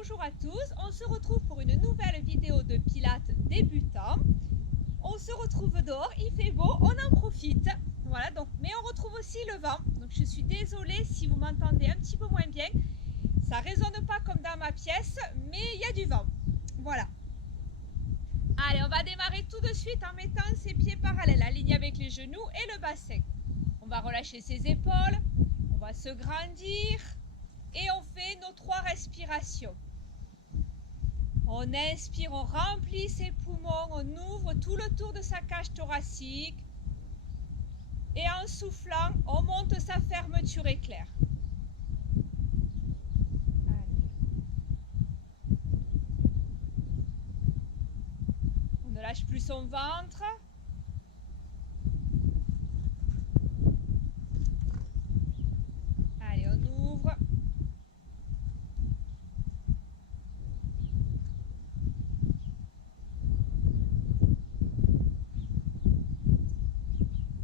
bonjour à tous, on se retrouve pour une nouvelle vidéo de pilates débutant. On se retrouve dehors, il fait beau, on en profite. Voilà, donc, mais on retrouve aussi le vent. Donc je suis désolée si vous m'entendez un petit peu moins bien. Ça résonne pas comme dans ma pièce, mais il y a du vent. Voilà. Allez, on va démarrer tout de suite en mettant ses pieds parallèles, alignés avec les genoux et le bassin. On va relâcher ses épaules, on va se grandir et on fait nos 3 respirations. On inspire, on remplit ses poumons, on ouvre tout le tour de sa cage thoracique. Et en soufflant, on monte sa fermeture éclair. Allez. On ne lâche plus son ventre. Allez, on ouvre.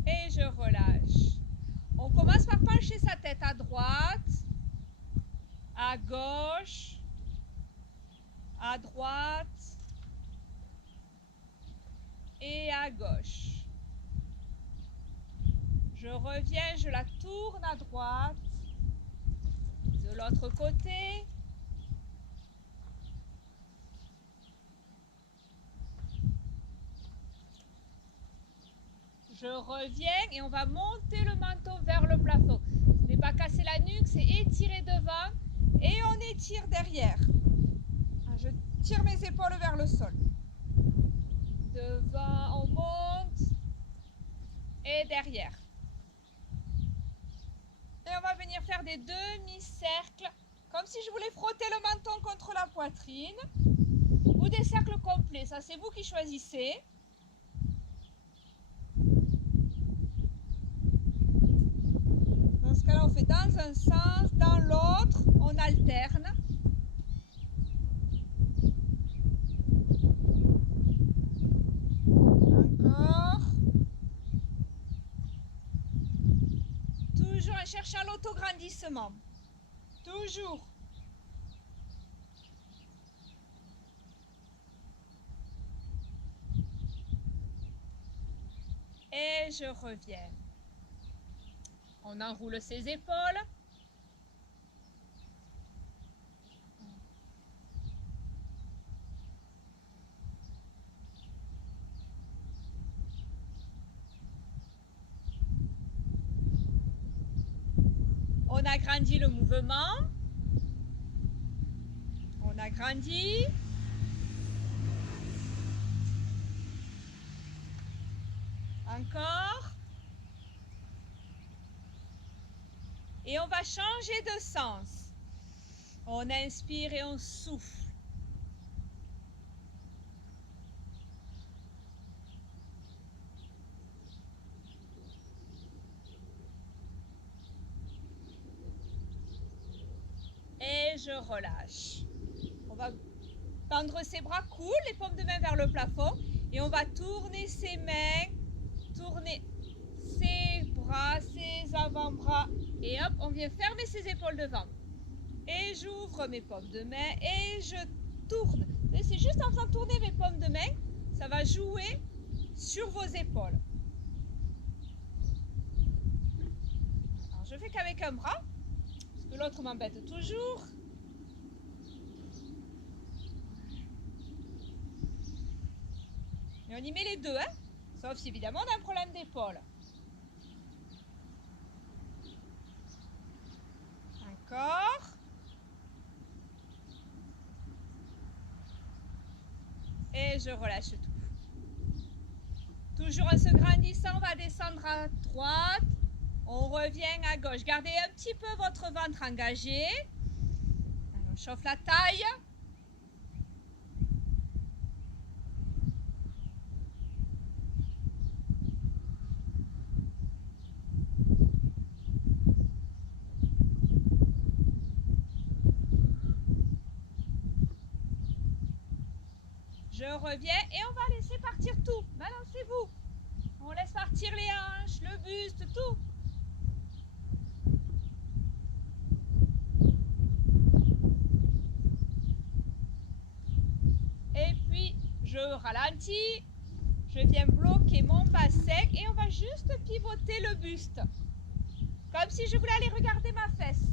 Et je relâche. On commence par pencher sa tête à droite, à gauche, à droite et à gauche. Je reviens, je la tourne à droite, de l'autre côté. Je reviens et on va monter le menton vers le plafond. Ce n'est pas casser la nuque, c'est étirer devant et on étire derrière. Je tire mes épaules vers le sol. Devant, on monte et derrière. Et on va venir faire des demi-cercles, comme si je voulais frotter le menton contre la poitrine, ou des cercles complets, ça c'est vous qui choisissez. Dans ce cas-là, on fait dans un sens, dans l'autre, on alterne. Encore. Toujours en cherchant l'autograndissement. Toujours. Et je reviens. On enroule ses épaules. On agrandit le mouvement. On agrandit. Encore. Et on va changer de sens. On inspire et on souffle. Et je relâche. On va tendre ses bras cool, les paumes de main vers le plafond. Et on va tourner ses mains, tourner ses bras, ses avant-bras. Et hop, on vient fermer ses épaules devant. Et j'ouvre mes paumes de main et je tourne. C'est juste en faisant tourner mes paumes de main, ça va jouer sur vos épaules. Alors, je fais qu'avec un bras, parce que l'autre m'embête toujours. Et on y met les deux, hein, sauf si évidemment on a un problème d'épaule. Encore. Et je relâche tout. Toujours en se grandissant, on va descendre à droite. On revient à gauche. Gardez un petit peu votre ventre engagé. Alors, on chauffe la taille. Je reviens et on va laisser partir tout. Balancez-vous. On laisse partir les hanches, le buste, tout. Je ralentis. Je viens bloquer mon bas sec et on va juste pivoter le buste. Comme si je voulais aller regarder ma fesse.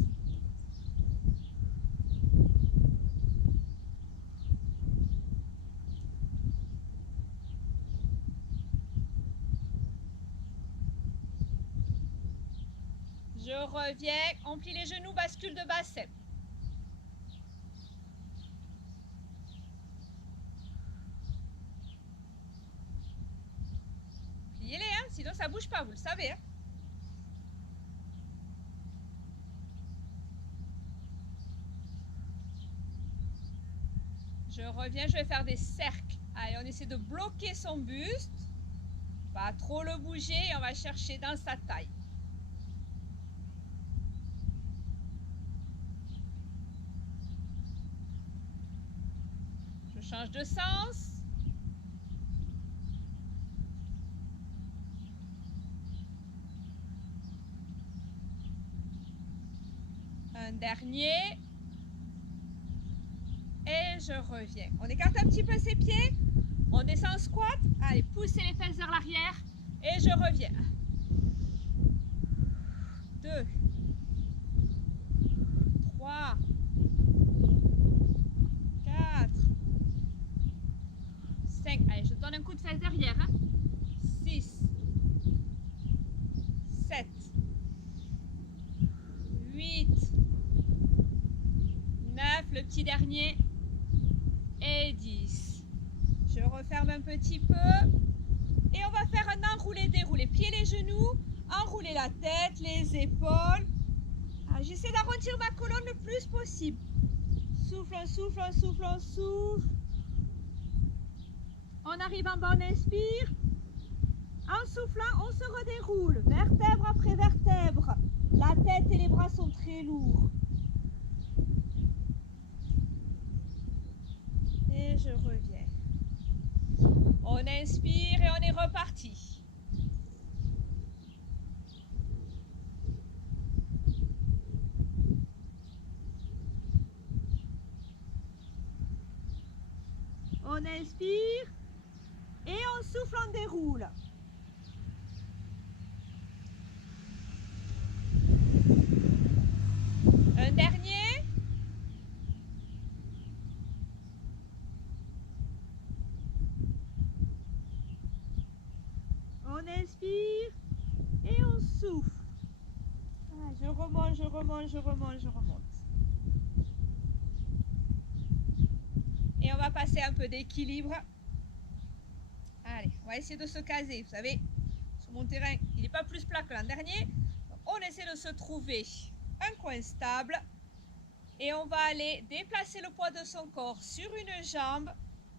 Je reviens, on plie les genoux, bascule de bassin. Pliez-les, hein, sinon ça bouge pas, vous le savez. Hein. Je reviens, je vais faire des cercles. Allez, on essaie de bloquer son buste. Pas trop le bouger et on va chercher dans sa taille. Je change de sens. Un dernier. Et je reviens. On écarte un petit peu ses pieds. On descend en squat. Allez, poussez les fesses vers l'arrière. Et je reviens. 2, 3, 4, 5. Allez, je donne un coup de fesse derrière. 6, 7, 8, 9, le petit dernier. Et 10. Je referme un petit peu. Et on va faire un enroulé-déroulé. Plier les genoux, enrouler la tête, les épaules. J'essaie d'arrondir ma colonne le plus possible. Souffle, on souffle, on souffle, on souffle. On arrive en bas, on inspire. En soufflant, on se redéroule. Vertèbre après vertèbre. La tête et les bras sont très lourds. Et je reviens. On inspire et on est reparti. On inspire et on souffle, on déroule. Un dernier. On inspire et on souffle. Je remonte, je remonte, je remonte, je remonte. Et on va passer un peu d'équilibre. Allez, on va essayer de se caser. Vous savez, sur mon terrain, il n'est pas plus plat que l'an dernier. Donc, on essaie de se trouver un coin stable. Et on va aller déplacer le poids de son corps sur une jambe.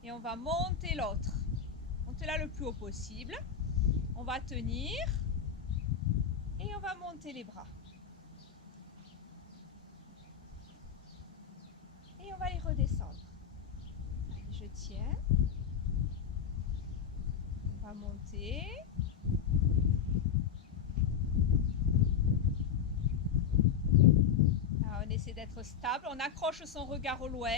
Et on va monter l'autre. Monter là le plus haut possible. On va tenir. Et on va monter les bras. Et on va les redescendre. Allez, je tiens. On va monter. Alors, on essaie d'être stable. On accroche son regard au loin.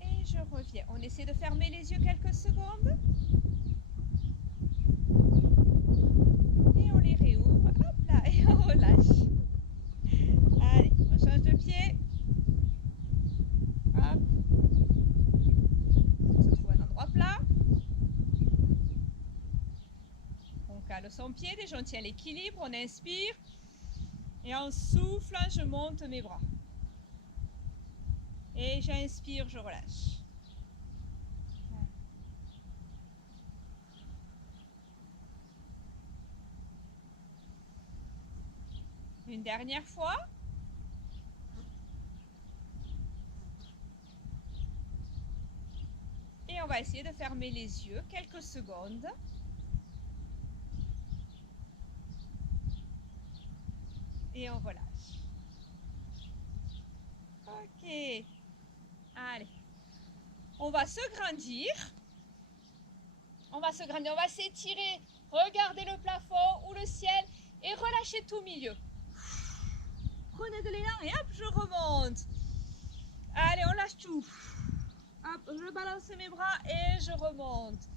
Et je reviens. On essaie de fermer les yeux quelques secondes. Et on les réouvre. Hop là. Et on relâche. Allez, on change de pied. Hop. On se trouve un endroit plat. On cale son pied. Déjà, on tient l'équilibre. On inspire. Et en soufflant, je monte mes bras. Et j'inspire, je relâche. Une dernière fois. Et on va essayer de fermer les yeux quelques secondes. Et on relâche. Ok. Allez. On va se grandir. On va se grandir. On va s'étirer. Regardez le plafond ou le ciel. Et relâcher tout milieu. Prenez de l'élan et hop, je remonte. Allez, on lâche tout. Hop, je balance mes bras et je remonte.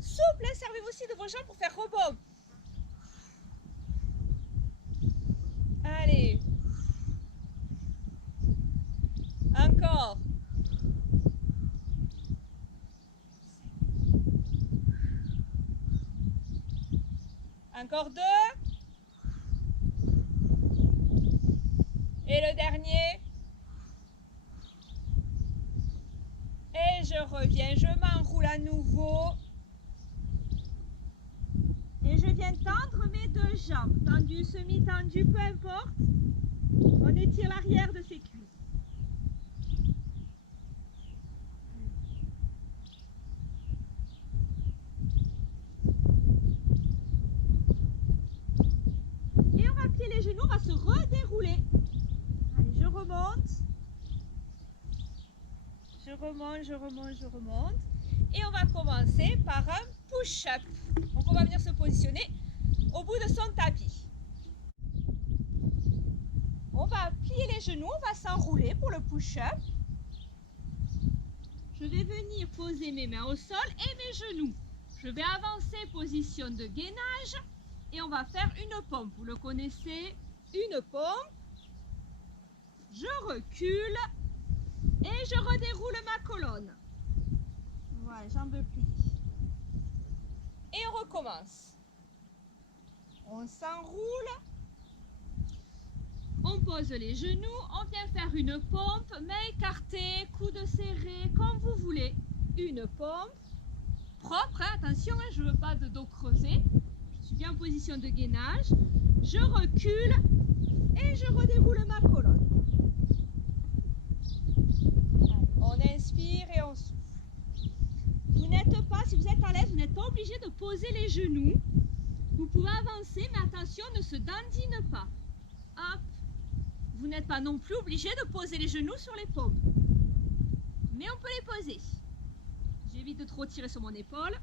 Souple, servez-vous aussi de vos jambes pour faire rebond. Allez. Encore. Encore 2. Et le dernier. Et je reviens, je m'enroule à nouveau. Et je viens tendre mes 2 jambes. Tendues, semi-tendues, peu importe. On étire l'arrière de ses cuisses. Et on va plier les genoux, on va se redérouler. Allez, je remonte. Je remonte, je remonte, je remonte. Et on va commencer par un push-up. Donc on va venir se positionner au bout de son tapis. On va plier les genoux, on va s'enrouler pour le push-up. Je vais venir poser mes mains au sol et mes genoux. Je vais avancer, position de gainage. Et on va faire une pompe. Vous le connaissez, une pompe. Je recule et je redéroule ma colonne. Voilà, jambes pliées. Et on recommence. On s'enroule. On pose les genoux. On vient faire une pompe. Mains écartées, coudes serrés, comme vous voulez. Une pompe propre. Hein, attention, hein, je ne veux pas de dos creusé. Je suis bien en position de gainage. Je recule et je redéroule ma colonne. On inspire et on souffle. Vous n'êtes pas, si vous êtes à l'aise, vous n'êtes pas obligé de poser les genoux. Vous pouvez avancer, mais attention, ne se dandine pas. Hop. Vous n'êtes pas non plus obligé de poser les genoux sur les paumes. Mais on peut les poser. J'évite de trop tirer sur mon épaule.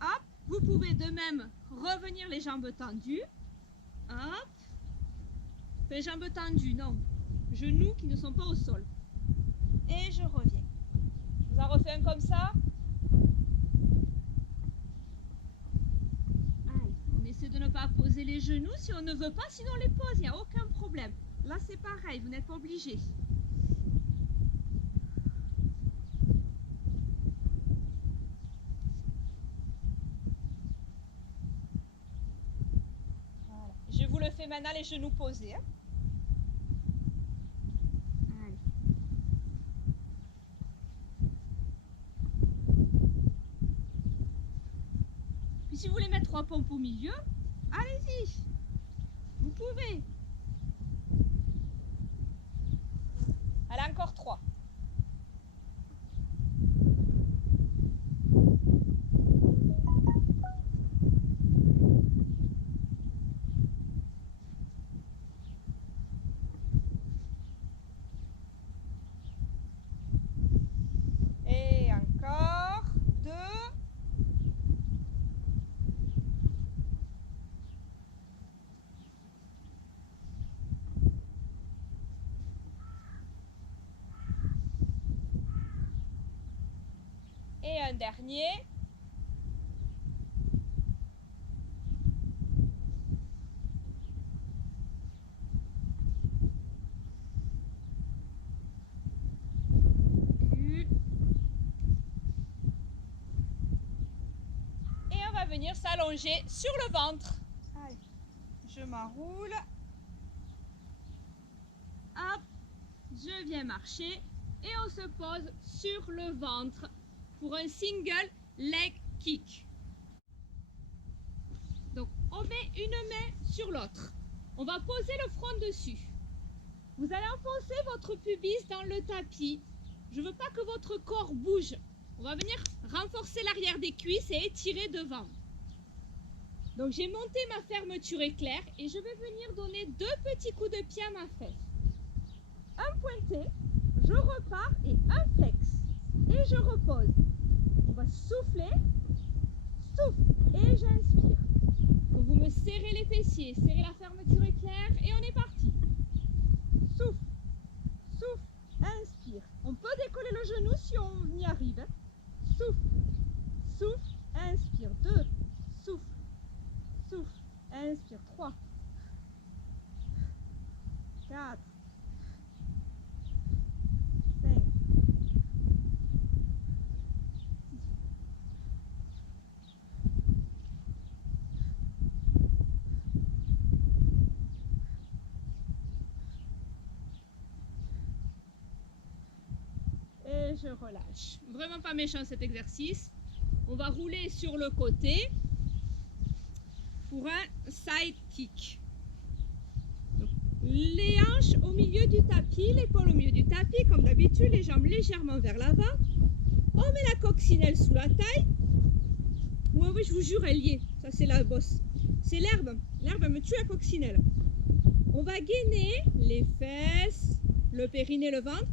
Hop. Vous pouvez de même revenir les jambes tendues. Hop. Les jambes tendues, non. Genoux qui ne sont pas au sol. Et je reviens. Je vous en refais un comme ça. Allez, on essaie de ne pas poser les genoux. Si on ne veut pas, sinon on les pose, il n'y a aucun problème. Là, c'est pareil, vous n'êtes pas obligé. Voilà. Je vous le fais maintenant, les genoux posés. Hein. Si vous voulez mettre 3 pompes au milieu, allez-y, vous pouvez. Allez, encore 3. Et encore 2. Et un dernier. Et on va venir s'allonger sur le ventre. Allez, je m'enroule. Hop, je viens marcher et on se pose sur le ventre pour un single leg kick. Donc on met une main sur l'autre. On va poser le front dessus. Vous allez enfoncer votre pubis dans le tapis. Je ne veux pas que votre corps bouge. On va venir renforcer l'arrière des cuisses et étirer devant. Donc j'ai monté ma fermeture éclair et je vais venir donner 2 petits coups de pied à ma fesse. Un pointé, je repars et un flex. Et je repose. On va souffler, souffle et j'inspire. Donc vous me serrez serrez les fessiers, serrez la fermeture éclair et on est parti. Souffle, souffle, inspire. On peut décoller le genou si on y arrive. Hein. Souffle, souffle, inspire. 2, souffle, souffle, inspire. 3, 4, 5, 6. Et je relâche. Vraiment pas méchant cet exercice. On va rouler sur le côté pour un side kick. Donc, les hanches au milieu du tapis, l'épaule au milieu du tapis, comme d'habitude, les jambes légèrement vers l'avant. On met la coccinelle sous la taille. Oui, oui, je vous jure, elle y est. Ça, c'est la bosse. C'est l'herbe. L'herbe me tue la coccinelle. On va gainer les fesses, le périnée, le ventre.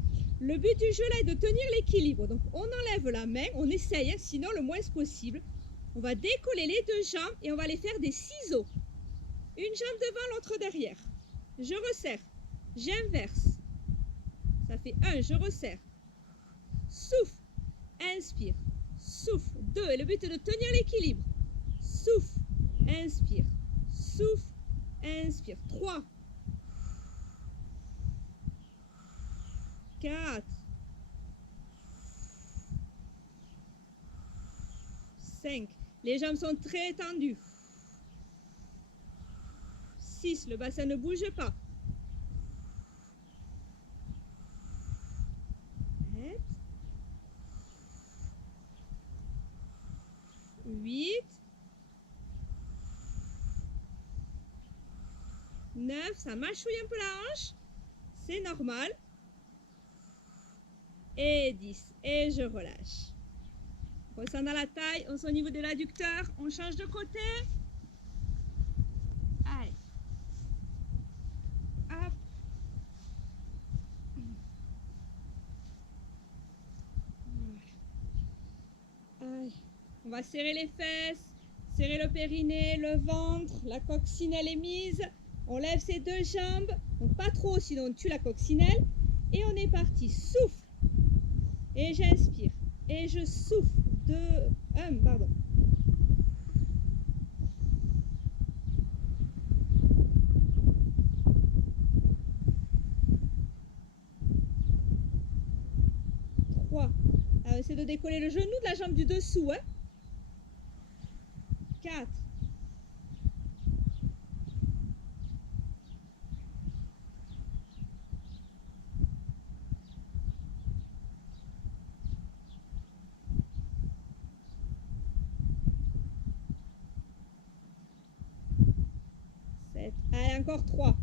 Le but du jeu là est de tenir l'équilibre. Donc on enlève la main, on essaye, hein, sinon le moins possible. On va décoller les deux jambes et on va les faire des ciseaux. Une jambe devant, l'autre derrière. Je resserre, j'inverse. Ça fait 1, je resserre. Souffle, inspire, souffle. 2, et le but est de tenir l'équilibre. Souffle, inspire, souffle, inspire. 3, 4, 5. Les jambes sont très tendues. 6. Le bassin ne bouge pas. 7. 8. 9. Ça mâchouille un peu la hanche. C'est normal. Et 10. Et je relâche. On ressent dans la taille, on sent au niveau de l'adducteur. On change de côté. Allez. Hop. Allez. On va serrer les fesses, serrer le périnée, le ventre. La coccinelle est mise. On lève ses deux jambes. Donc pas trop, sinon on tue la coccinelle. Et on est parti. Souffle. Et j'inspire. Et je souffle. 2, 1, pardon. Alors, essayez de décoller le genou de la jambe du dessous. Hein. 4. 7. Allez, encore 3.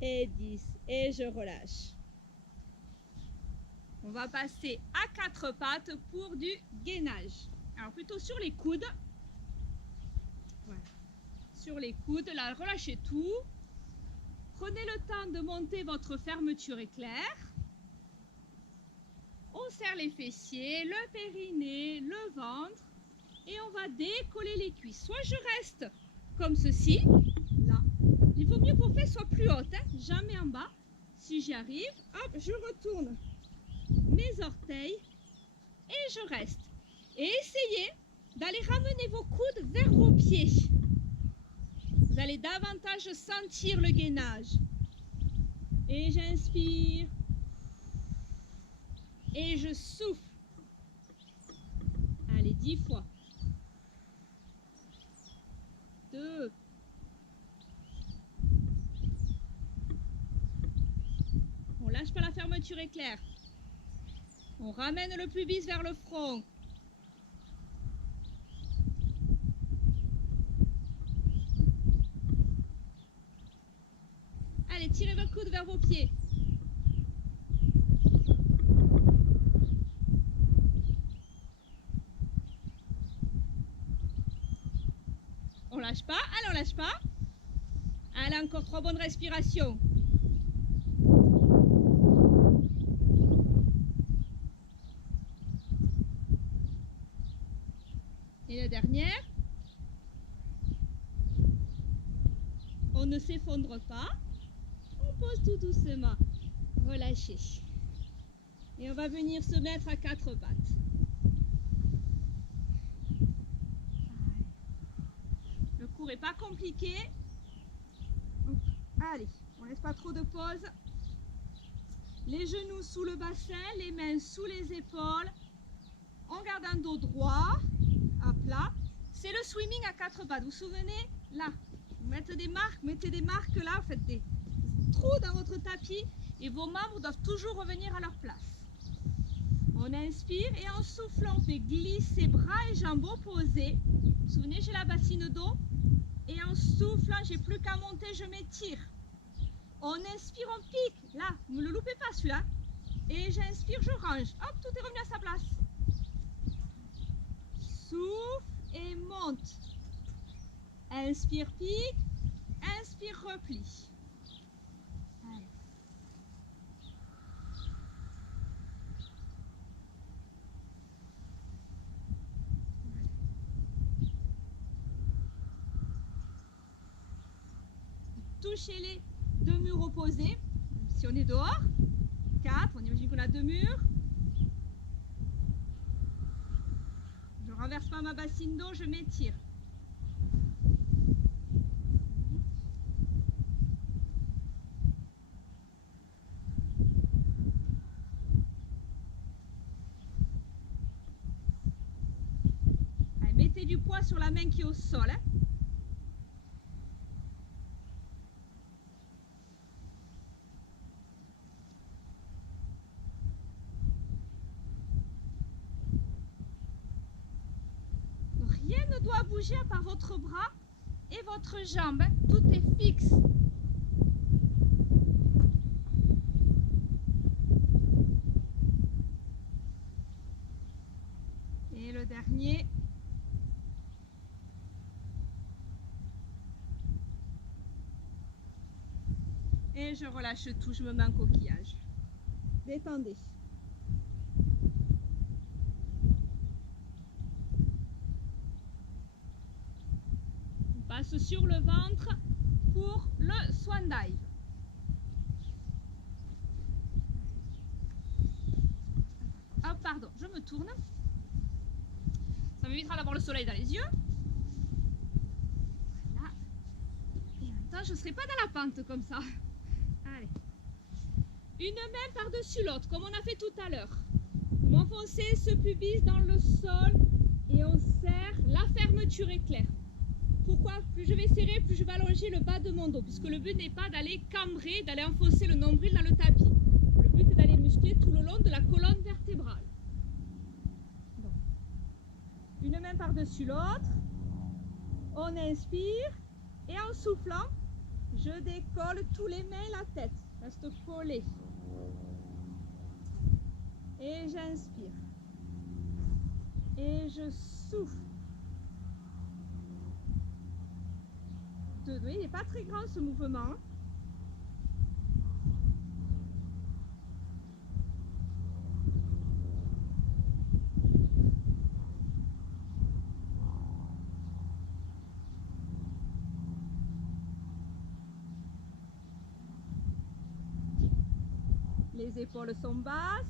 Et 10. Et je relâche. On va passer à 4 pattes pour du gainage. Alors plutôt sur les coudes. Voilà. Sur les coudes, là, relâchez tout. Prenez le temps de monter votre fermeture éclair. On serre les fessiers, le périnée, le ventre. Et on va décoller les cuisses. Soit je reste comme ceci, là. Il vaut mieux que vos fesses soient plus hautes, hein, jamais en bas. Si j'y arrive, hop, je retourne mes orteils et je reste. Et essayez d'aller ramener vos coudes vers vos pieds. Vous allez davantage sentir le gainage. Et j'inspire. Et je souffle. Allez, 10 fois. 2. On lâche pas la fermeture éclair. On ramène le pubis vers le front. Allez, tirez votre coude vers vos pieds. On lâche pas. Allez, on lâche pas. Allez, encore 3 bonnes respirations. Et la dernière. On ne s'effondre pas. On pose tout doucement. Relâchez. Et on va venir se mettre à 4 pattes. Le cours n'est pas compliqué. Donc, allez, on laisse pas trop de pause. Les genoux sous le bassin, les mains sous les épaules. On garde un dos droit, à plat. C'est le swimming à 4 pattes. Vous vous souvenez? Là, vous mettez des marques là, vous faites des trous dans votre tapis et vos membres doivent toujours revenir à leur place. On inspire et en soufflant, on fait glisser bras et jambes opposés. Vous vous souvenez, j'ai la bassine d'eau. Et en soufflant, j'ai plus qu'à monter, je m'étire. On inspire, on pique. Là, ne le loupez pas celui-là. Et j'inspire, je range. Hop, tout est revenu à sa place. Souffle et monte. Inspire, pique. Inspire, replie. Allez. Touchez les 2 murs opposés. Si on est dehors, 4, on imagine qu'on a 2 murs. Je ne renverse pas ma bassine d'eau, je m'étire. Allez, mettez du poids sur la main qui est au sol. Hein. Rien ne doit bouger à part votre bras et votre jambe. Hein. Tout est fixe. Et le dernier. Et je relâche tout, je me mets en coquillage. Détendez. On passe sur le ventre pour le swan dive. Ah pardon, je me tourne. Ça m'évitera d'avoir le soleil dans les yeux. Voilà. Et en même temps, je ne serai pas dans la pente comme ça. Allez. Une main par-dessus l'autre, comme on a fait tout à l'heure. Vous m'enfoncez ce pubis dans le sol et on serre. La fermeture est claire. Pourquoi? Plus je vais serrer, plus je vais allonger le bas de mon dos. Puisque le but n'est pas d'aller cambrer, d'aller enfoncer le nombril dans le tapis. Le but est d'aller muscler tout le long de la colonne vertébrale. Donc, une main par-dessus l'autre. On inspire. Et en soufflant, je décolle tous les mains et la tête. Reste collé. Et j'inspire. Et je souffle. Il n'est pas très grand ce mouvement. Les épaules sont basses.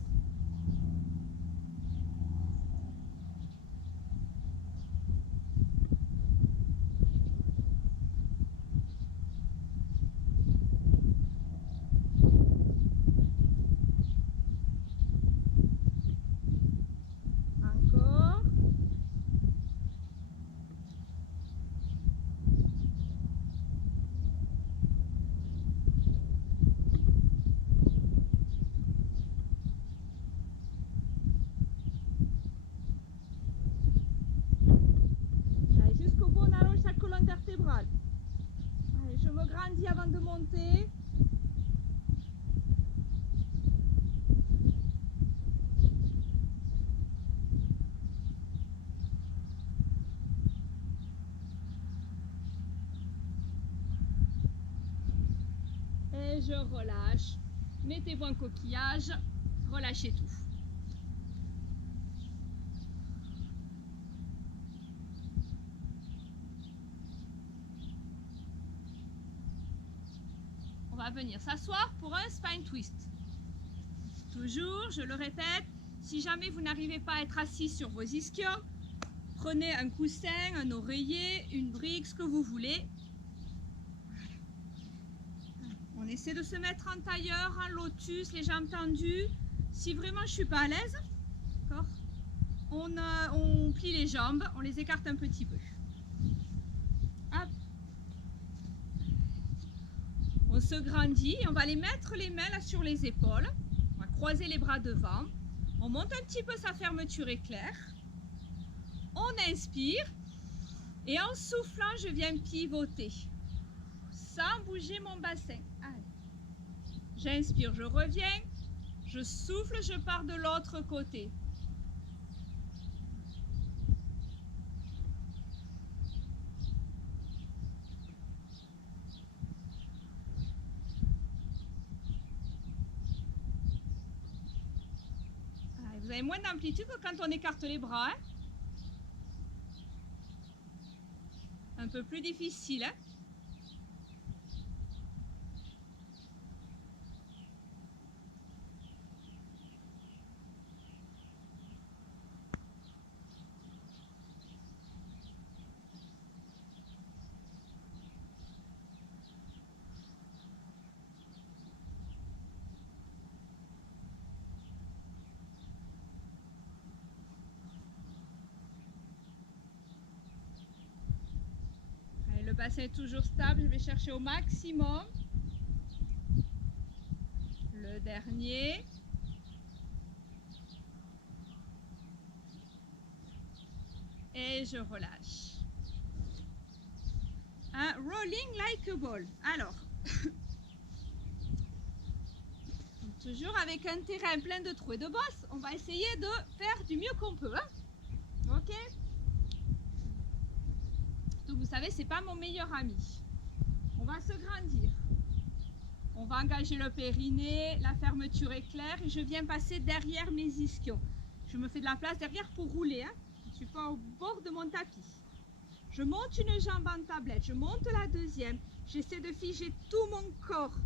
Encore. Allez, jusqu'au bout, on allonge sa colonne vertébrale. Allez, je me grandis avant de monter. Et je relâche. Mettez-vous en coquillage. Relâchez tout. On va venir s'asseoir pour un spine twist. Toujours, je le répète, si jamais vous n'arrivez pas à être assis sur vos ischios, prenez un coussin, un oreiller, une brique, ce que vous voulez. On essaie de se mettre en tailleur, en lotus, les jambes tendues. Si vraiment je ne suis pas à l'aise, on plie les jambes, on les écarte un petit peu. Hop. On se grandit, on va les mettre les mains là sur les épaules. On va croiser les bras devant. On monte un petit peu sa fermeture éclair. On inspire. Et en soufflant, je viens pivoter. Sans bouger mon bassin. J'inspire, je reviens. Je souffle, je pars de l'autre côté. Vous avez moins d'amplitude que quand on écarte les bras. Hein? Un peu plus difficile. Hein? Le bassin est toujours stable, je vais chercher au maximum. Le dernier. Et je relâche. Un rolling like a ball. Alors, toujours avec un terrain plein de trous et de bosses, on va essayer de faire du mieux qu'on peut. Hein? Ok? Donc vous savez, c'est pas mon meilleur ami. On va se grandir. On va engager le périnée, la fermeture éclair et je viens passer derrière mes ischios. Je me fais de la place derrière pour rouler. Hein. Je ne suis pas au bord de mon tapis. Je monte une jambe en tablette, je monte la deuxième. J'essaie de figer tout mon corps.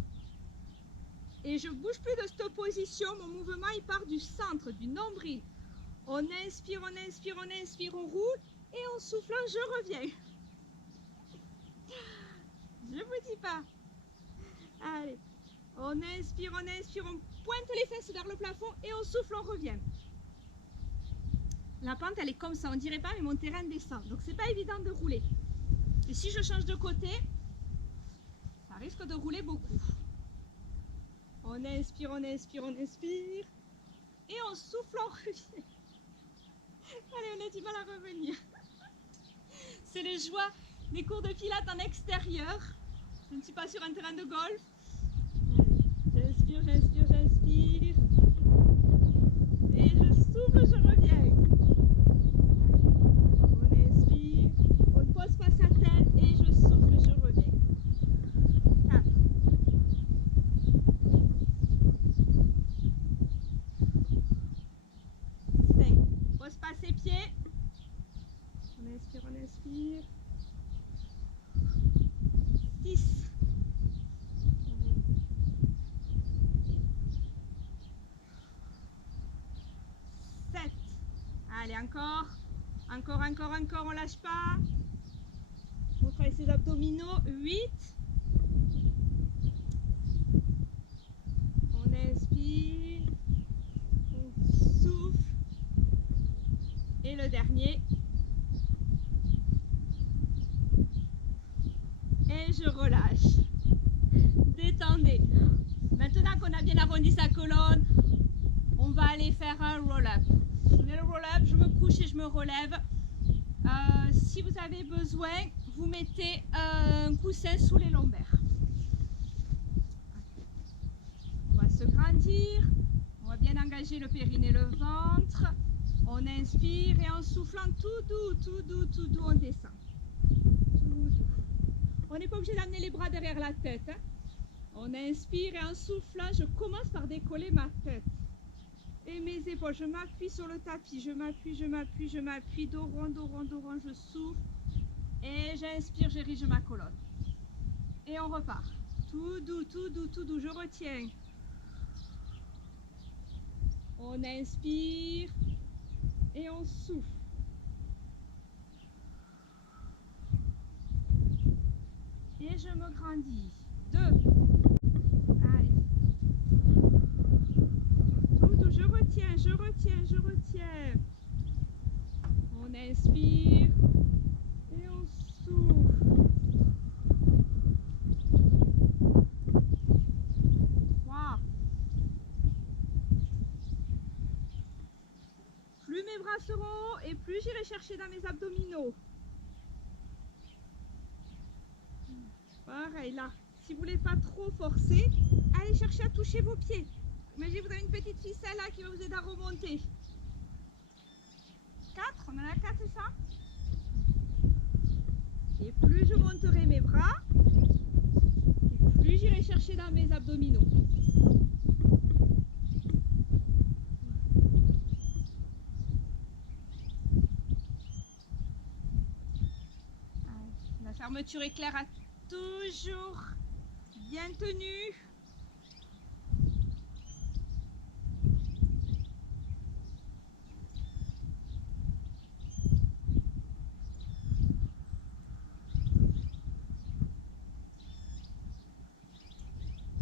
Et je ne bouge plus de cette position. Mon mouvement, il part du centre, du nombril. On inspire, on inspire, on inspire, on roule. Et en soufflant, je reviens. Je ne vous dis pas. Allez, on inspire, on pointe les fesses vers le plafond et on souffle, on revient. La pente, elle est comme ça, on dirait pas, mais mon terrain descend. Donc, c'est pas évident de rouler. Et si je change de côté, ça risque de rouler beaucoup. On inspire, on inspire, on inspire. Et on souffle, on revient. Allez, on a du mal à revenir. C'est les joies des cours de pilates en extérieur. Je ne suis pas sur un terrain de golf. J'inspire, j'inspire, j'inspire. Et je souffle, je reviens. On inspire, on ne pose pas sa tête et je souffle, je reviens. 4. 5. Pose pas ses pieds. On inspire, on inspire. 6. 7. Allez, encore, on lâche pas. On travaille ses abdominaux. 8. On inspire, on souffle. Et le dernier. Et je relâche. Détendez. Maintenant qu'on a bien arrondi sa colonne, on va aller faire un roll-up. Je mets le roll-up, je me couche et je me relève. Si vous avez besoin, vous mettez un coussin sous les lombaires. On va se grandir. On va bien engager le périnée, le ventre. On inspire et en soufflant tout doux, tout doux, tout doux, on descend. Tout doux. On n'est pas obligé d'amener les bras derrière la tête. Hein. On inspire et en soufflant, je commence par décoller ma tête. Et mes épaules, je m'appuie sur le tapis, je m'appuie, dos rond, je souffle. Et j'inspire, j'érige ma colonne. Et on repart. Tout doux, je retiens. On inspire et on souffle. Et je me grandis. 2. Allez. Tout doux, je retiens. On inspire et on souffle. 3. Plus mes bras seront et plus j'irai chercher dans mes abdominaux. Pareil là, si vous voulez pas trop forcer, allez chercher à toucher vos pieds. Imaginez vous avez une petite ficelle là qui va vous aider à remonter. 4, on en a 4, c'est ça? Et plus je monterai mes bras, et plus j'irai chercher dans mes abdominaux. La fermeture éclair a toujours bien tenu.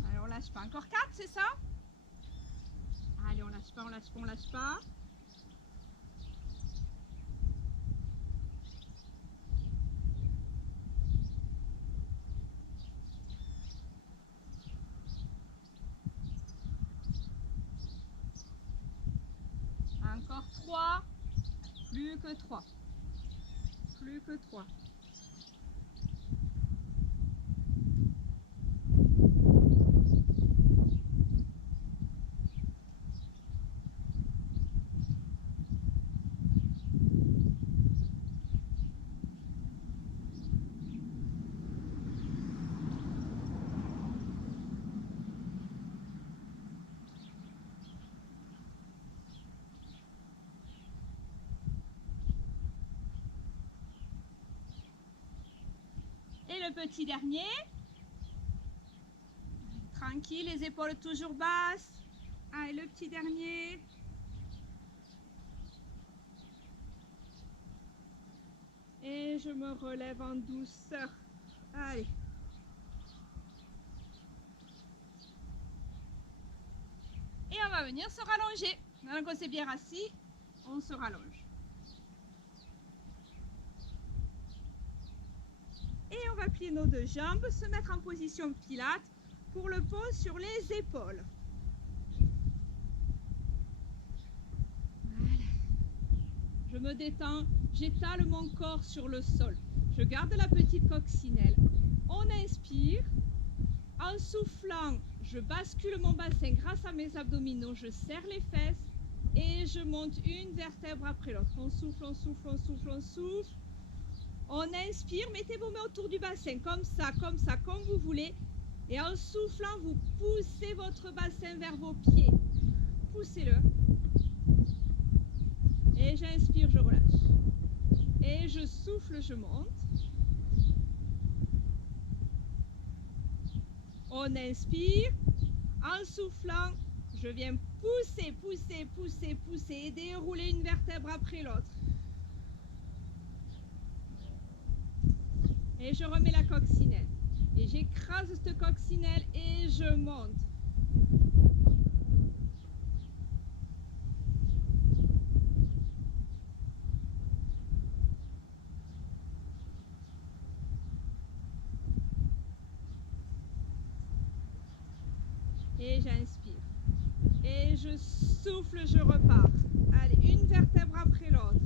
Allez, on lâche pas. Encore 4, c'est ça? Allez, on lâche pas. Encore 3. Plus que 3. Et le petit dernier. Tranquille, les épaules toujours basses. Allez, le petit dernier. Et je me relève en douceur. Allez. Et on va venir se rallonger. Maintenant qu'on s'est bien assis, on se rallonge. Et on va plier nos deux jambes, se mettre en position pilates pour le pose sur les épaules. Voilà. Je me détends, j'étale mon corps sur le sol. Je garde la petite coccinelle. On inspire. En soufflant, je bascule mon bassin grâce à mes abdominaux. Je serre les fesses et je monte une vertèbre après l'autre. On souffle. On inspire, mettez vos mains autour du bassin, comme ça, comme vous voulez. Et en soufflant, vous poussez votre bassin vers vos pieds. Poussez-le. Et j'inspire, je relâche. Et je souffle, je monte. On inspire. En soufflant, je viens pousser et dérouler une vertèbre après l'autre. Et je remets la coccinelle. Et j'écrase cette coccinelle et je monte. Et j'inspire. Et je souffle, je repars. Allez, une vertèbre après l'autre.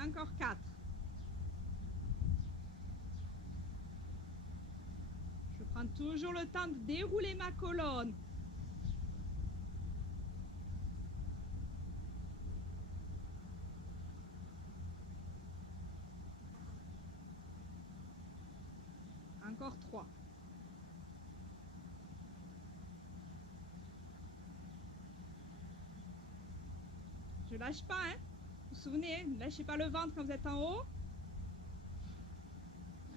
Encore 4. Je prends toujours le temps de dérouler ma colonne. Encore 3. Je lâche pas, hein. Vous vous souvenez, ne lâchez pas le ventre quand vous êtes en haut.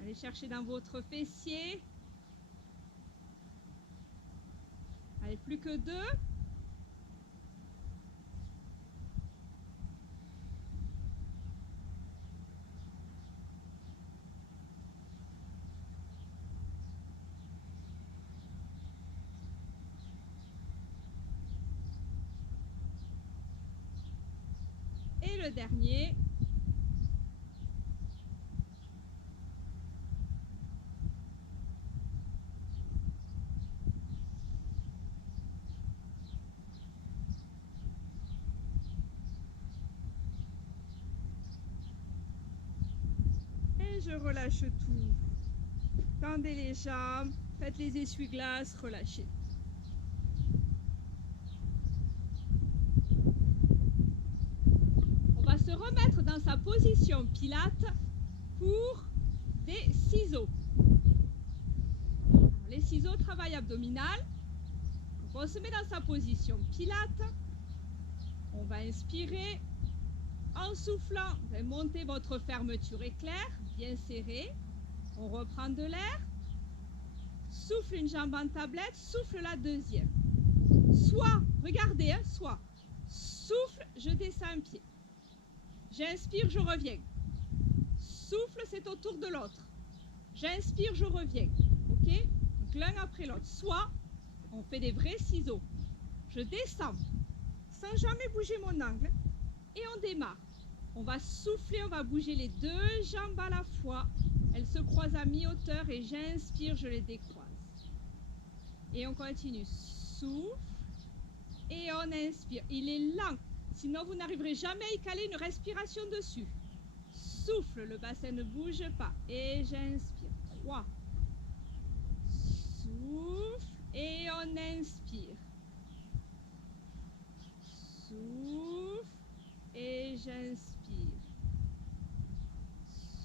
Allez chercher dans votre fessier. Allez, plus que 2. Et le dernier. Et je relâche tout. Tendez les jambes, faites les essuie-glaces, relâchez. On va se remettre dans sa position pilate pour des ciseaux. Alors, les ciseaux, travail abdominal. Donc on se met dans sa position pilate. On va inspirer. En soufflant, vous allez monter votre fermeture éclair, bien serrée. On reprend de l'air. Souffle une jambe en tablette, souffle la deuxième. Soit, regardez, hein, soit. Souffle, je descends un pied. J'inspire, je reviens. Souffle, c'est au tour de l'autre. J'inspire, je reviens. Ok? Donc l'un après l'autre. Soit, on fait des vrais ciseaux. Je descends, sans jamais bouger mon angle. Et on démarre. On va souffler, on va bouger les deux jambes à la fois. Elles se croisent à mi-hauteur et j'inspire, je les décroise. Et on continue. Souffle et on inspire. Il est lent, sinon vous n'arriverez jamais à y caler une respiration dessus. Souffle, le bassin ne bouge pas. Et j'inspire. 3. Souffle et on inspire. Souffle et j'inspire.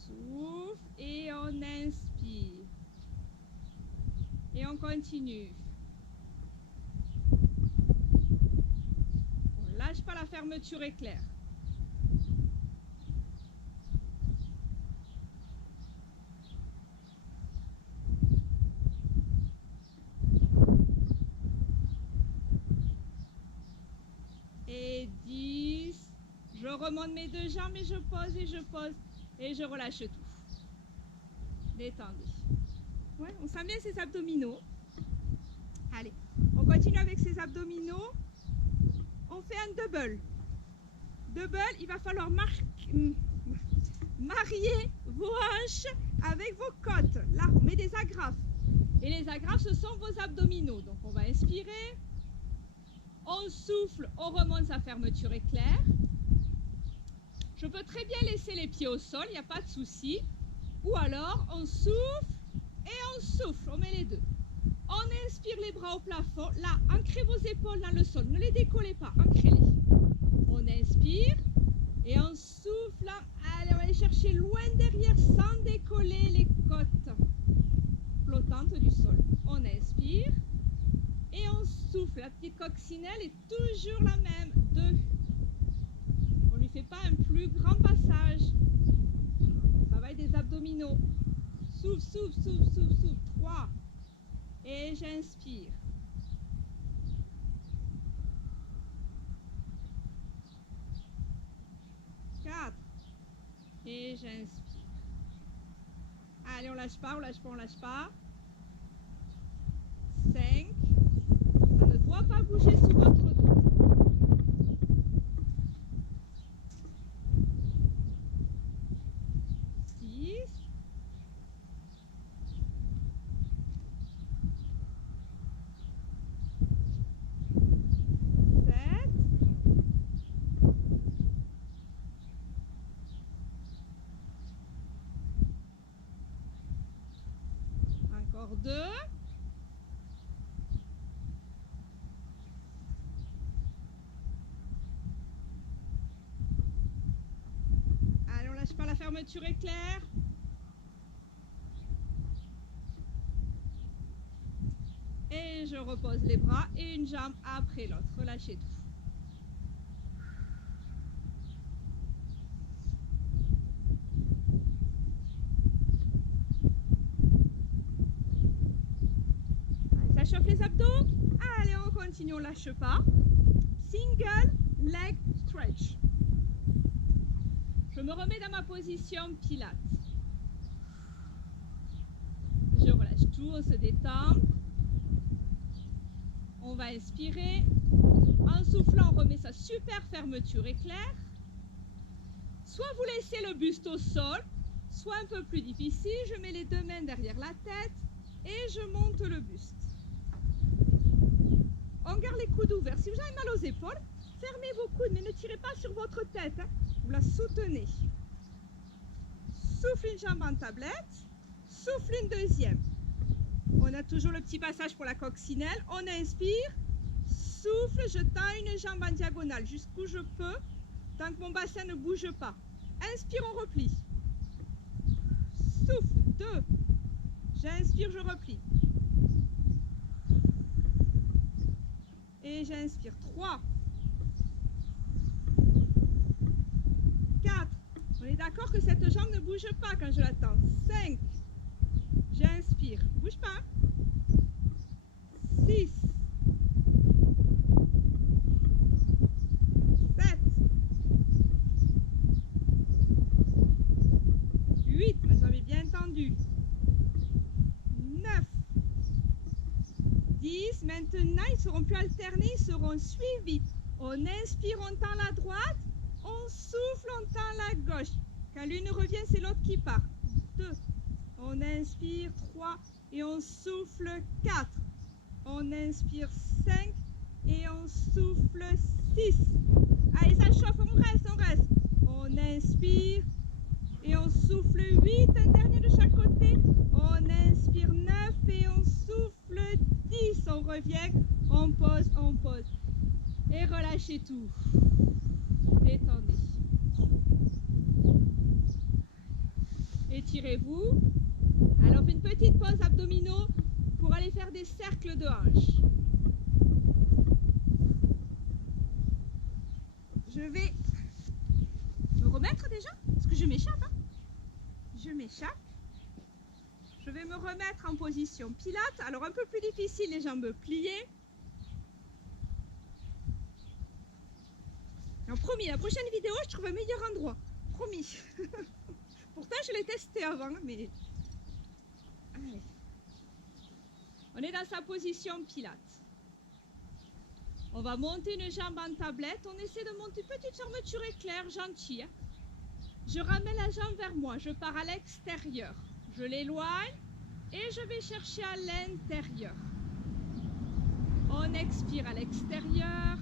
Souffle et on inspire. Et on continue. On ne lâche pas la fermeture éclair. Et 10. Je remonte mes deux jambes et je pose et je pose. Et je relâche tout. Détendez. Ouais, on sent bien ces abdominaux. Allez, on continue avec ces abdominaux. On fait un double. Double, il va falloir marier vos hanches avec vos côtes. Là, on met des agrafes. Et les agrafes, ce sont vos abdominaux. Donc, on va inspirer. On souffle, on remonte sa fermeture éclair. Je peux très bien laisser les pieds au sol, il n'y a pas de souci. Ou alors, on souffle et on souffle, on met les deux. On inspire les bras au plafond. Là, ancrez vos épaules dans le sol. Ne les décollez pas, ancrez-les. On inspire et on souffle. Allez, on va aller chercher loin derrière sans décoller les côtes flottantes du sol. On inspire et on souffle. La petite coccinelle est toujours la même. 2. On ne lui fait pas un plus grand passage. Travail des abdominaux. Souffle, souffle, souffle, souffle, souffle. 3. Et j'inspire. 4. Et j'inspire. Allez, on lâche pas, on lâche pas, on lâche pas. 5. Ça ne doit pas bouger sous votre dos. 6. 7. lâche pas, la fermeture est claire. Et je repose les bras et une jambe après l'autre. Relâchez tout. Allez, ça chauffe les abdos. Allez, on continue, on lâche pas. Single leg stretch. Je me remets dans ma position pilates. Je relâche tout, on se détend. On va inspirer. En soufflant, on remet sa super fermeture éclair. Soit vous laissez le buste au sol, soit un peu plus difficile, je mets les deux mains derrière la tête et je monte le buste. On garde les coudes ouverts. Si vous avez mal aux épaules, fermez vos coudes, mais ne tirez pas sur votre tête. Hein. Vous la soutenez. Souffle une jambe en tablette, souffle une deuxième. On a toujours le petit passage pour la coccinelle. On inspire, souffle, je tends une jambe en diagonale jusqu'où je peux, tant que mon bassin ne bouge pas. Inspire, on replie. Souffle, 2. J'inspire, je replie. Et j'inspire, 3. 4. On est d'accord que cette jambe ne bouge pas quand je l'attends. 5. J'inspire, bouge pas. 6. 7. 8. Ma jambe est bien tendue. 9. 10. Maintenant, ils ne seront plus alternés, ils seront suivis. On inspire, on tend la droite. On souffle, on tend la gauche. Quand l'une revient, c'est l'autre qui part. 2. On inspire, 3. Et on souffle, 4. On inspire, 5. Et on souffle, 6. Allez, ça chauffe, on reste, on reste. On inspire. Et on souffle, 8. Un dernier de chaque côté. On inspire, 9. Et on souffle, 10. On revient. On pose, on pose. Et relâchez tout. Détendez. Étirez-vous. Alors, une petite pause abdominaux pour aller faire des cercles de hanches. Je vais me remettre déjà, parce que je m'échappe. Hein. Je m'échappe. Je vais me remettre en position pilates. Alors, un peu plus difficile, les jambes pliées. Alors, promis, la prochaine vidéo, je trouve un meilleur endroit. Promis. Pourtant, je l'ai testé avant, mais... Allez. On est dans sa position pilates. On va monter une jambe en tablette. On essaie de monter une petite fermeture éclair, gentille. Hein. Je ramène la jambe vers moi. Je pars à l'extérieur. Je l'éloigne et je vais chercher à l'intérieur. On expire à l'extérieur.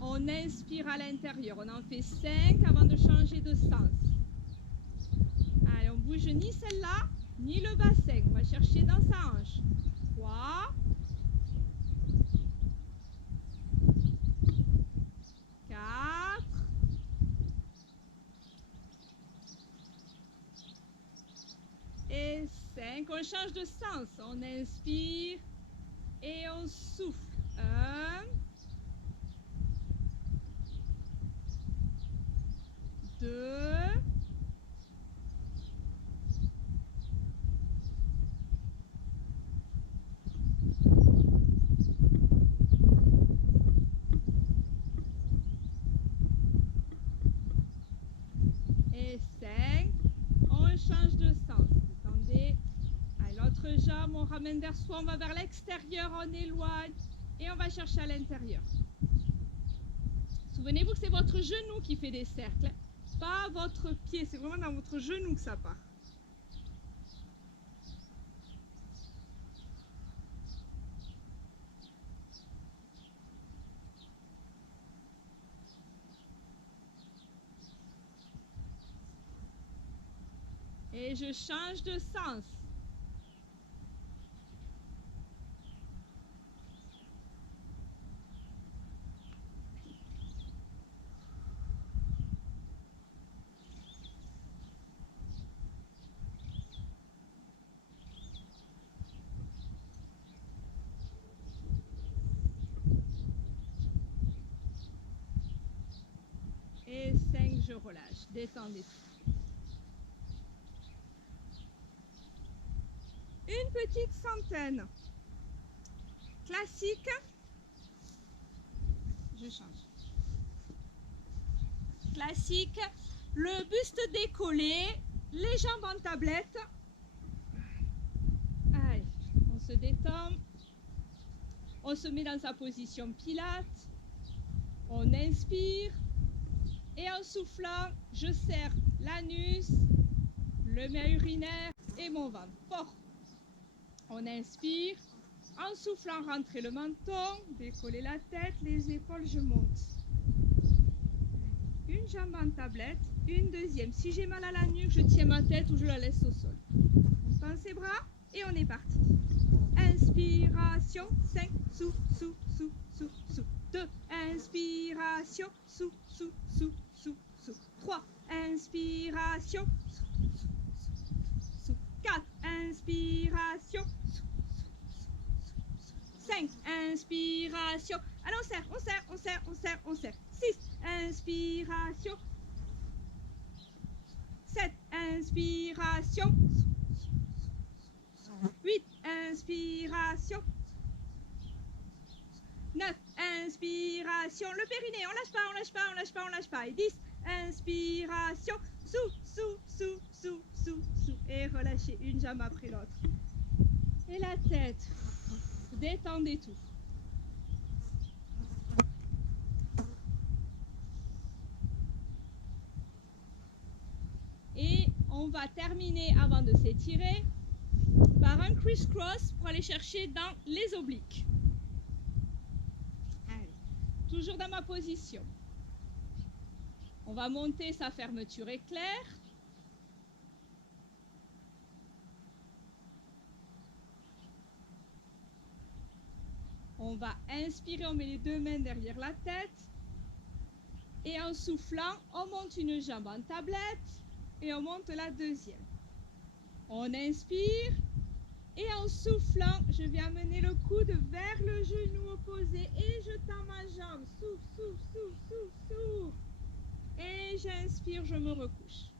On inspire à l'intérieur. On en fait 5 avant de changer de sens. Allez, on bouge ni celle-là, ni le bassin. On va chercher dans sa hanche. 3. 4. Et 5. On change de sens. On inspire et on souffle. 1. 2. Et 5. On change de sens. Attendez. Allez, l'autre jambe, on ramène vers soi, on va vers l'extérieur, on éloigne et on va chercher à l'intérieur. Souvenez-vous que c'est votre genou qui fait des cercles, pas votre pied. C'est vraiment dans votre genou que ça part. Et je change de sens. je relâche. Détendez tout. Une petite centaine. Classique. Je change. Classique. Le buste décollé. Les jambes en tablette. Allez, on se détend. On se met dans sa position pilates. On inspire. Et en soufflant, je serre l'anus, le mets urinaire et mon ventre. Fort. On inspire. En soufflant, rentrez le menton. Décollez la tête, les épaules, je monte. Une jambe en tablette, une deuxième. Si j'ai mal à la nuque, je tiens ma tête ou je la laisse au sol. On tend ses bras et on est parti. Inspiration, 5, sous, sous, sous, sous, sous. 2, inspiration, sous, sous, sous, sous, sous. 3, inspiration, sous, sous, sous, sous. 4, inspiration, sous, sous, sous, sous. 5, inspiration. Allez, on serre, on serre, on serre, on serre, on serre. 6, inspiration. 7, inspiration. 8, inspiration. 9, inspiration. Le périnée, on lâche pas, on lâche pas, on lâche pas, on lâche pas. Et 10, inspiration. Sous, sous, sous, sous, sous, sous. Et relâchez une jambe après l'autre. Et la tête. Détendez tout. Et on va terminer avant de s'étirer par un criss-cross pour aller chercher dans les obliques. Allez. Toujours dans ma position. On va monter sa fermeture éclair. On va inspirer, on met les deux mains derrière la tête. Et en soufflant, on monte une jambe en tablette et on monte la deuxième. On inspire et en soufflant, je vais amener le coude vers le genou opposé et je tends ma jambe. Souffle, souffle, souffle, souffle, souffle. Et j'inspire, je me recouche.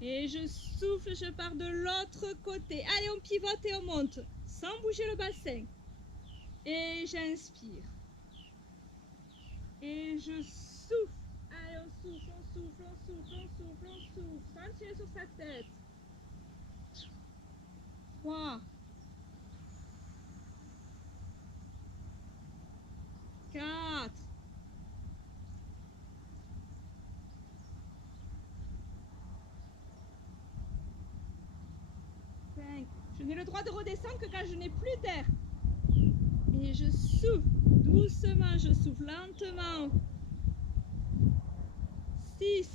Et je souffle, je pars de l'autre côté. Allez, on pivote et on monte sans bouger le bassin. Et j'inspire. Et je souffle. Allez, on souffle, on souffle, on souffle, on souffle, on souffle. Sans tirer sur sa tête. 3. 4. 5. Je n'ai le droit de redescendre que quand je n'ai plus d'air. Et je souffle doucement, je souffle lentement. 6.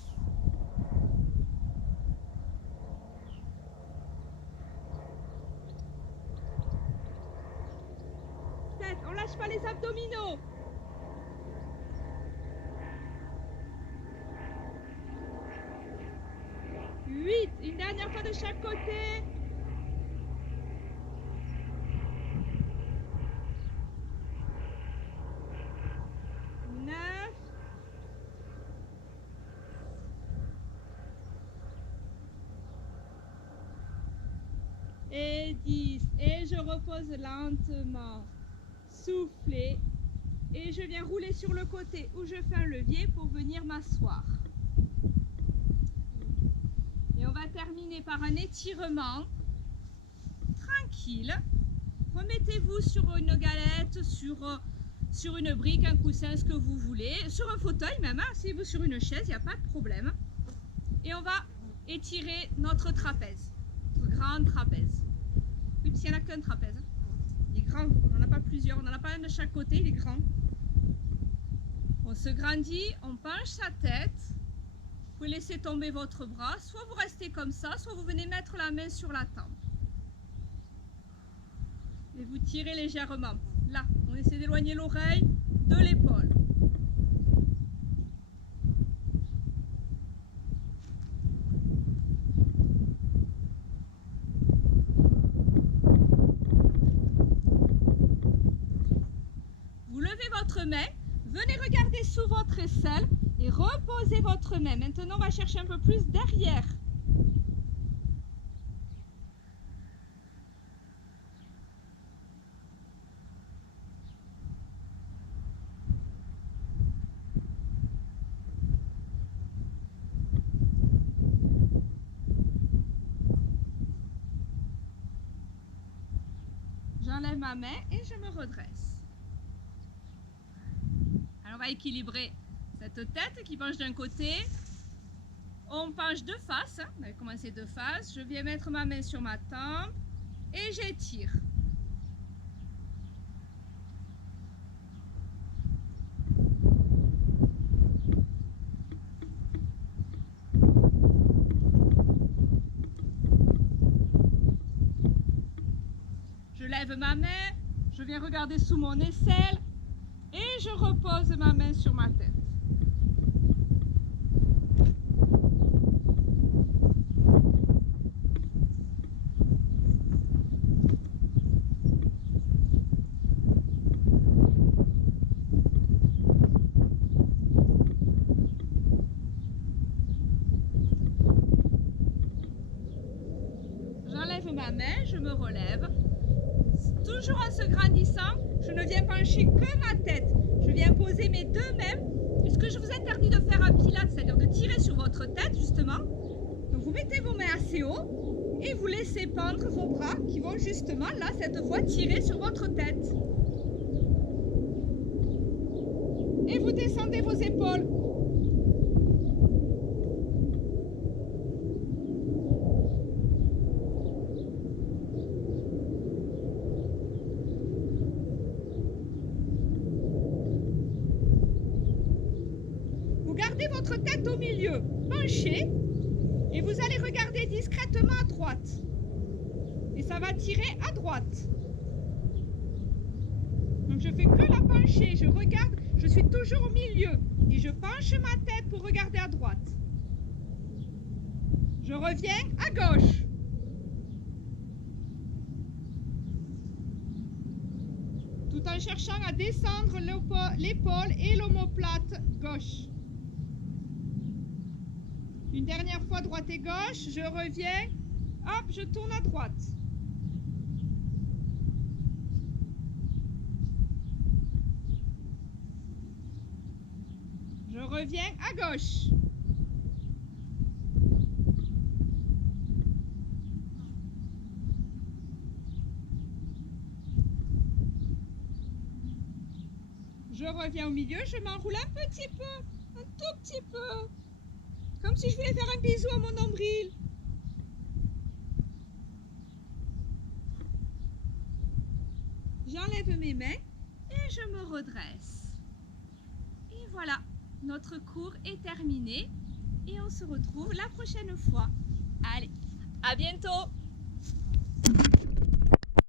7. On lâche pas les abdominaux. 8. Une dernière fois de chaque côté. 9. Et 10. Et je repose lentement. Soufflez. Et je viens rouler sur le côté où je fais un levier pour venir m'asseoir. Et on va terminer par un étirement tranquille. Remettez-vous sur une galette, sur une brique, un coussin, ce que vous voulez. Sur un fauteuil même, hein, asseyez-vous sur une chaise, il n'y a pas de problème. Et on va étirer notre trapèze, notre grand trapèze. Oui, parce qu'il n'y en a qu'un trapèze. Hein. Il est grand, on n'en a pas plusieurs, on n'en a pas un de chaque côté, il est grand. On se grandit, on penche sa tête. Vous pouvez laisser tomber votre bras, soit vous restez comme ça, soit vous venez mettre la main sur la tempe. Et vous tirez légèrement. Là, on essaie d'éloigner l'oreille de l'épaule. Vous levez votre main, venez regarder sous votre aisselle Et reposez votre main. Maintenant, on va chercher un peu plus derrière. J'enlève ma main et je me redresse. Alors on va équilibrer cette tête qui penche d'un côté. On penche de face, on va commencer de face. Je viens mettre ma main sur ma tempe et j'étire. Je lève ma main, je viens regarder sous mon aisselle et je repose ma main sur ma tête. J'enlève ma main, je me relève. Toujours en se grandissant, je ne viens pencher que ma tête. Je viens poser mes deux mains. Et ce que je vous interdis de faire en pilates, c'est-à-dire de tirer sur votre tête, justement. Donc vous mettez vos mains assez haut et vous laissez pendre vos bras qui vont justement, là, cette fois, tirer sur votre tête. Et vous descendez vos épaules. Gardez votre tête au milieu, penchez, et vous allez regarder discrètement à droite. Et ça va tirer à droite. Donc je fais que la pencher, je regarde, je suis toujours au milieu. Et je penche ma tête pour regarder à droite. Je reviens à gauche. Tout en cherchant à descendre l'épaule et l'omoplate gauche. Une dernière fois, droite et gauche, je reviens, hop, je tourne à droite. Je reviens à gauche. Je reviens au milieu, je m'enroule un petit peu, un tout petit peu. Comme si je voulais faire un bisou à mon nombril. J'enlève mes mains et je me redresse. Et voilà, notre cours est terminé et on se retrouve la prochaine fois. Allez, à bientôt!